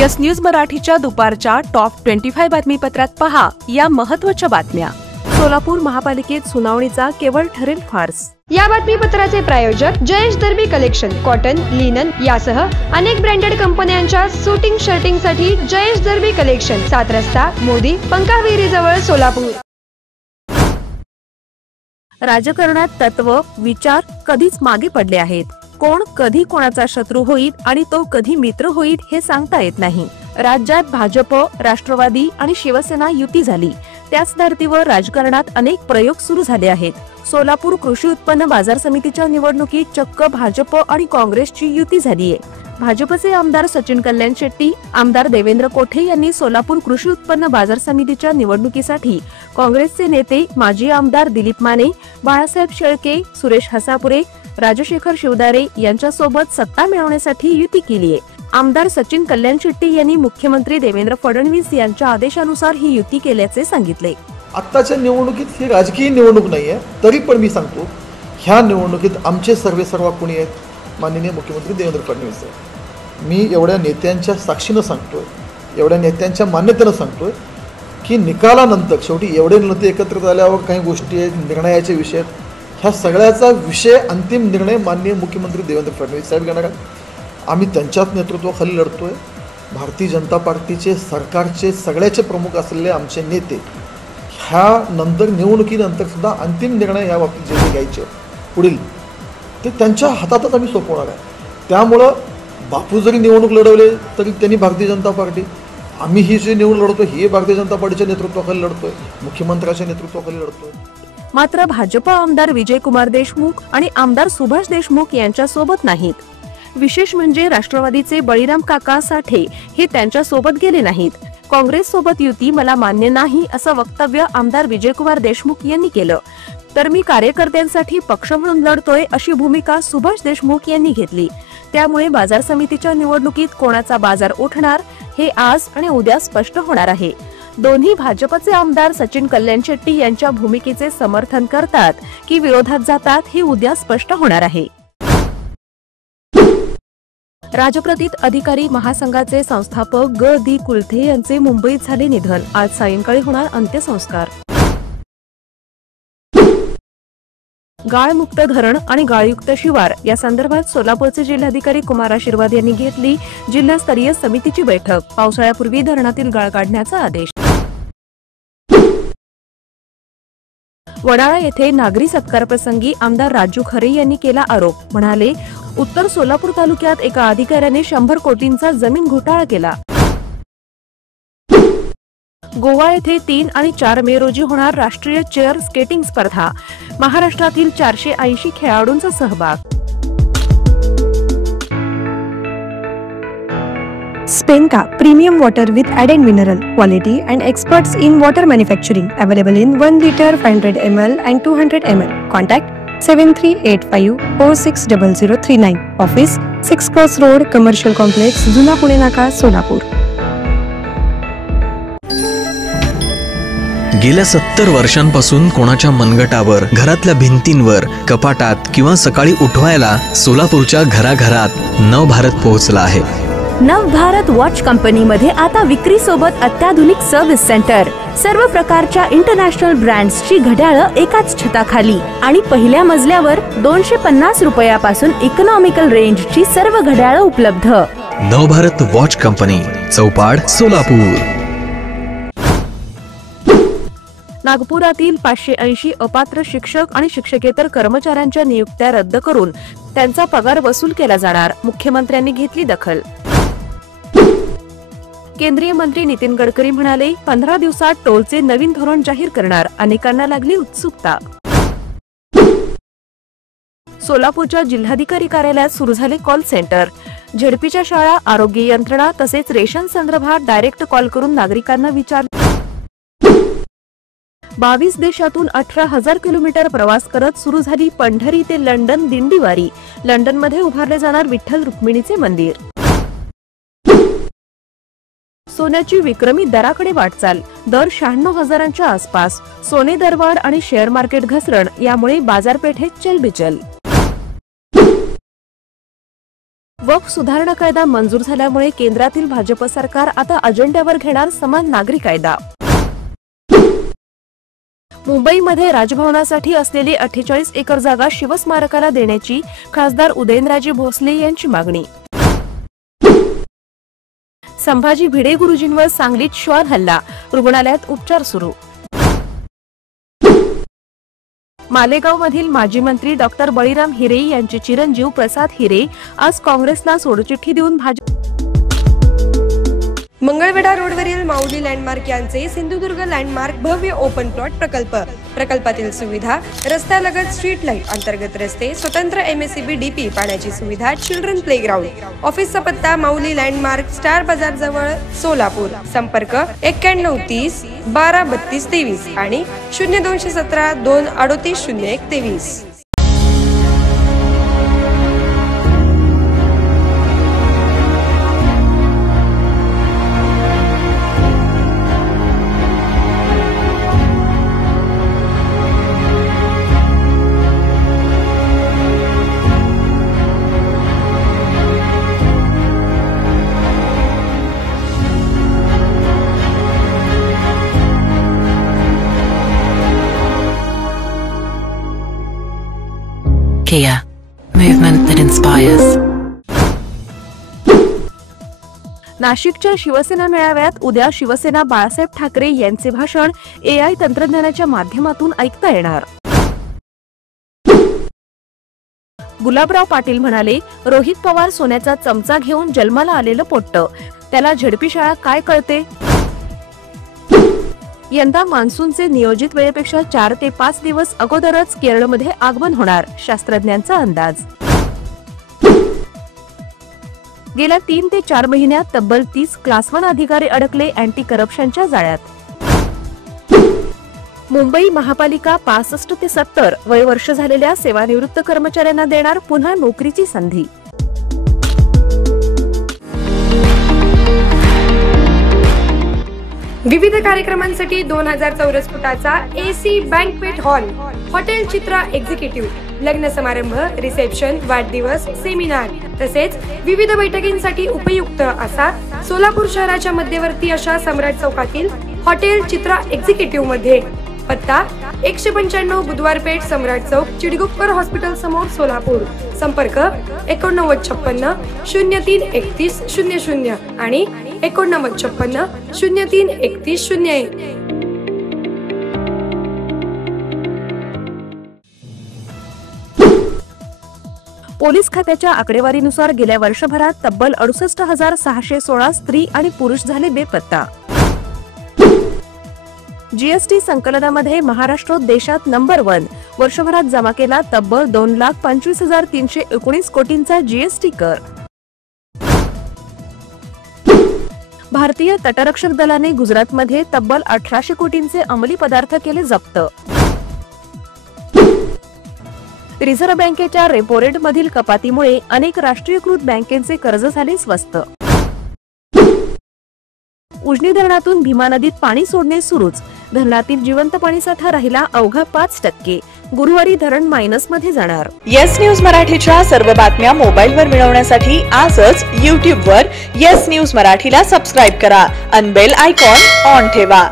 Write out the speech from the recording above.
Yes news मराठीच्या दुपारच्या top 25 बातमीपत्रात पहा या महत्त्वाच्या बातम्या। सोलापूर महापालिकेत सुनावणीचा केवळ ठरेल फार्स। या बातमीपत्राचे प्रायोजक जयेश दर्बी कलेक्शन, कॉटन, लिनन यासह अनेक ब्रँडेड कंपन्यांच्या शूटिंग शर्टिंगसाठी जयेश दर्बी कलेक्शन, 7 रस्ता मोदी पंकाविरी जवळ सोलापूर। राजकारणात तत्व विचार कधीच मागे पडले आहेत। कोण कधी कोणाचा शत्रू होईल आणि तो कधी मित्र होईल हे सांगता येत नाही। राज्यात भाजप, राष्ट्रवादी आणि शिवसेना युती झाली, त्याच धर्तीवर राजकारणात अनेक प्रयोग सुरू झाले आहेत। सोलापूर कृषी उत्पन्न बाजार समितीच्या निवडणुकीत चक्क भाजप आणि काँग्रेसची युती झालीये। भाजपचे आमदार सचिन कल्याण शेट्टी, आमदार देवेंद्र कोठे यांनी सोलापूर कृषी उत्पन्न बाजार समितीच्या निवडणुकीसाठी काँग्रेसचे नेते माजी आमदार दिलीप माने, बाळासाहेब शेळके, सुरेश हसापुरे, राजशेखर शिवदारे यांच्यासोबत सत्ता मिळवण्यासाठी युती केली आहे। आमदार सचिन कल्याण शेट्टी यांनी मुख्यमंत्री देवेंद्र फडणवीस यांच्या आदेशानुसार ही युती केल्याचे सांगितले। आत्ताच्या निवडणुकीत ही राजकीय निवडणूक नाहीये, तरी पण मी सांगतो ह्या निवडणुकीत आमचे सर्वेसर्वा कोणी आहेत? माननीय मुख्यमंत्री देवेंद्र फडणवीस आहेत। मी एवढ्या नेत्यांच्या साक्षीनं सांगतोय, एवढ्या नेत्यांच्या मान्यतेनं सांगतोय की निकालानंतर शेवटी एवढे नेते एकत्र झाल्यावर काही गोष्टी आहेत, निर्णयाचे विषय आहेत, ह्या सगळ्याचा विषय अंतिम निर्णय माननीय मुख्यमंत्री देवेंद्र फडणवीस साहेब घेणार आहेत। आम्ही त्यांच्याच नेतृत्वाखाली लढतोय। भारतीय जनता पार्टीचे सरकारचे सगळ्याचे प्रमुख असलेले आमचे नेते ह्या नंतर निवडणुकीनंतर सुद्धा अंतिम निर्णय या बाबतीत जे घ्यायचे पुढील ते त्यांच्या हातातच आम्ही सोपवणार आहे। त्यामुळं बापू जरी निवडणूक लढवले तरी त्यांनी भारतीय जनता पार्टी, आम्ही ही जी निवडणूक लढतोय ही भारतीय जनता पार्टीच्या नेतृत्वाखाली लढतोय, मुख्यमंत्र्यांच्या नेतृत्वाखाली लढतोय। मात्र भाजप आमदार विजयकुमार देशमुख आणि आमदार सुभाष देशमुख यांच्या सोबत नाहीत। विशेष म्हणजे राष्ट्रवादीचे बळीराम काका साठे हे त्यांच्या सोबत गेले नाहीत। काँग्रेस सोबत युती मला मान्य नाही असं वक्तव्य आमदार विजयकुमार देशमुख यांनी केलं, तर मी कार्यकर्त्यांसाठी पक्ष म्हणून लढतोय अशी भूमिका सुभाष देशमुख यांनी घेतली। त्यामुळे बाजार समितीच्या निवडणुकीत कोणाचा बाजार उठणार हे आज आणि उद्या स्पष्ट होणार आहे। दोन्ही भाजपचे आमदार सचिन कल्याण शेट्टी यांच्या भूमिकेचे समर्थन करतात की विरोधात जातात हे उद्या स्पष्ट होणार आहे। राजप्रतीत अधिकारी महासंघाचे संस्थापक ग दी कुलथे यांचे मुंबईत झाले निधन। आज सायंकाळी होणार अंत्यसंस्कार। गाळमुक्त धरण आणि गाळयुक्त शिवार या संदर्भात सोलापूरचे जिल्हाधिकारी कुमार आशीर्वाद यांनी घेतली जिल्हास्तरीय समितीची बैठक। पावसाळ्यापूर्वी धरणातील गाळ काढण्याचा आदेश। वडाळा येथे नागरी सत्कार प्रसंगी आमदार राजू खरे यांनी केला आरोप। म्हणाले, उत्तर सोलापूर तालुक्यात एका अधिकाऱ्याने 100 कोटींचा जमीन घोटाळा केला। गोवा येथे 3 आणि 4 मे रोजी होणार राष्ट्रीय चेअर स्केटिंग स्पर्धा। महाराष्ट्रातील 480 खेळाडूंचा सहभाग। Spenca premium water with added mineral quality and experts in water manufacturing, available in 1 liter, 500 ml and 200 ml. Contact 7385460039. Office 6 Cross Road, Commercial Complex, जुना पुणे नाका, सोलापूर। गेल्या 70 वर्षांपासून कोणाच्या मनगटावर, घरातल्या भिंतींवर, कपाटात किंवा सकाळी उठवायला सोलापूरच्या घराघरात नवभारत पोहोचला आहे। नवभारत वॉच कंपनी मध्ये आता विक्री सोबत अत्याधुनिक सर्व्हिस सेंटर, सर्व प्रकारच्या इंटरनॅशनल ब्रँड्सची घड्याळं एकाच छताखाली आणि पहिल्या मजल्यावर 250 रुपयापासून इकॉनॉमिकल रेंजची सर्व घड्याळं उपलब्ध। नवभारत वॉच कंपनी, चौपाड, सोलापूर। नागपुरातील 580 अपात्र शिक्षक आणि शिक्षकेतर कर्मचाऱ्यांच्या नियुक्त्या रद्द करून त्यांचा पगार वसूल केला जाणार। मुख्यमंत्र्यांनी घेतली दखल। केंद्रीय मंत्री नितीन गडकरी म्हणाले, 15 दिवसात टोलचे नवीन धोरण जाहीर करणार। अनेकांना लागली उत्सुकता। सोलापूरच्या जिल्हाधिकारी कार्यालयात सुरू झाले कॉल सेंटर। झेडपीच्या शाळा, आरोग्य यंत्रणा तसेच रेशन संदर्भात डायरेक्ट कॉल करून नागरिकांना विचार। 22 देशातून 18,000 किलोमीटर प्रवास करत सुरू झाली पंढरी ते लंडन दिंडीवारी। लंडनमध्ये उभारले जाणार विठ्ठल रुक्मिणीचे मंदिर। सोन्याची विक्रमी दराकडे वाटचाल, दर 96,000च्या आसपास। सोने दरवाढ आणि शेअर मार्केट घसरण यामुळे बाजारपेठेत चलबिचल। वक्फ सुधारणा कायदा मंजूर झाल्यामुळे केंद्रातील भाजप सरकार आता अजेंड्यावर घेणार समान नागरी कायदा. मुंबईमध्ये राजभवनासाठी असलेली 48 एकर जागा शिवस्मारकाला देण्याची खासदार उदयनराजे भोसले यांची मागणी. संभाजी भिडे गुरुजींवर सांगलीत श्वान हल्ला, रुग्णालयात उपचार सुरू. मालेगावमधील माजी मंत्री डॉक्टर बळीराम हिरे यांचे चिरंजीव प्रसाद हिरे आज काँग्रेसला सोडचिठ्ठी देऊन भाजप. मंगळवेढा रोडवरील माऊली लँडमार्क यांचे सिंधुदुर्ग लँडमार्क भव्य ओपन प्लॉट प्रकल्पातील सुविधा, रस्त्यालगत स्ट्रीट लाईट, अंतर्गत रस्ते, स्वतंत्र MSCB DP, पाण्याची सुविधा, चिल्ड्रन प्लेग्राऊंड. ऑफिसचा पत्ता माऊली लँडमार्क, स्टार बाजार जवळ, सोलापूर. संपर्क 9130 12 32 23 आणि 0217 2 38 01 23. Kia, movement that inspires. नाशिकच्या शिवसेना मेळाव्यात उद्या शिवसेना बाळासाहेब ठाकरे यांचे भाषण AI तंत्रज्ञानाच्या माध्यमातून ऐकता येणार. गुलाबराव पाटील म्हणाले, रोहित पवार सोन्याचा चमचा घेऊन जन्माला आलेलं पोट्ट, त्याला झडपी शाळा काय कळते. यंदा मान्सूनचे नियोजित वेळेपेक्षा 4 ते 5 दिवस अगोदरच केरळमध्ये आगमन होणार, शास्त्रज्ञांचा अंदाज. गेल्या 3 ते 4 महिन्यात तब्बल 30 क्लास 1 अधिकारी अडकले अँटी करप्शनच्या जाळ्यात. मुंबई महापालिका 65 ते 70 वय वर्ष झालेल्या सेवानिवृत्त कर्मचाऱ्यांना देणार पुन्हा नोकरीची संधी. विविध कार्यक्रमांसाठी 2000 चौरस फुटाचा AC बँक्वेट हॉल, हॉटेल चित्रा एक्झिक्युटिव्ह, लग्न समारंभ, रिसेप्शन, वाढदिवस, सेमिनार तसेच विविध बैठकींसाठी उपयुक्त असा सोलापूर शहराच्या मध्यवर्ती अशा सम्राट चौकातील हॉटेल चित्रा एक्झिक्युटिव्ह मध्ये. पत्ता 195 बुधवार पेठ, सम्राट चौक, चिडगुप्कर हॉस्पिटल समोर, सोलापूर. संपर्क 8956 03 31 00 आणि 8956 03 31 01. पोलीस खात्याच्या आकडेवारीनुसार गेल्या वर्षभरात तब्बल 68,616 स्त्री आणि पुरुष झाले बेपत्ता. GST संकलनामध्ये महाराष्ट्र देशात नंबर 1. वर्षभरात जमा केला तब्बल 2,25,319 कोटींचा GST कर. भारतीय तटरक्षक दलाने गुजरातमध्ये तब्बल 1800 कोटींचे अंमली पदार्थ केले जप्त. रिझर्व्ह बँकेच्या रेपो रेट मधील कपातीमुळे अनेक राष्ट्रीयकृत बँकेचे कर्ज झाले स्वस्त. उजनी धरणातून भीमा नदीत पाणी सोडणे सुरूच, धरणातील जिवंत पाणी साठा राहिला अवघा 5%. गुरुवारी धरण मायनसमध्ये जाणार. येस न्यूज मराठीच्या सर्व बातम्या मोबाईलवर मिळवण्यासाठी आजच YouTube वर येस न्यूज मराठीला सबस्क्राईब करा आणि बेल आयकॉन ऑन ठेवा.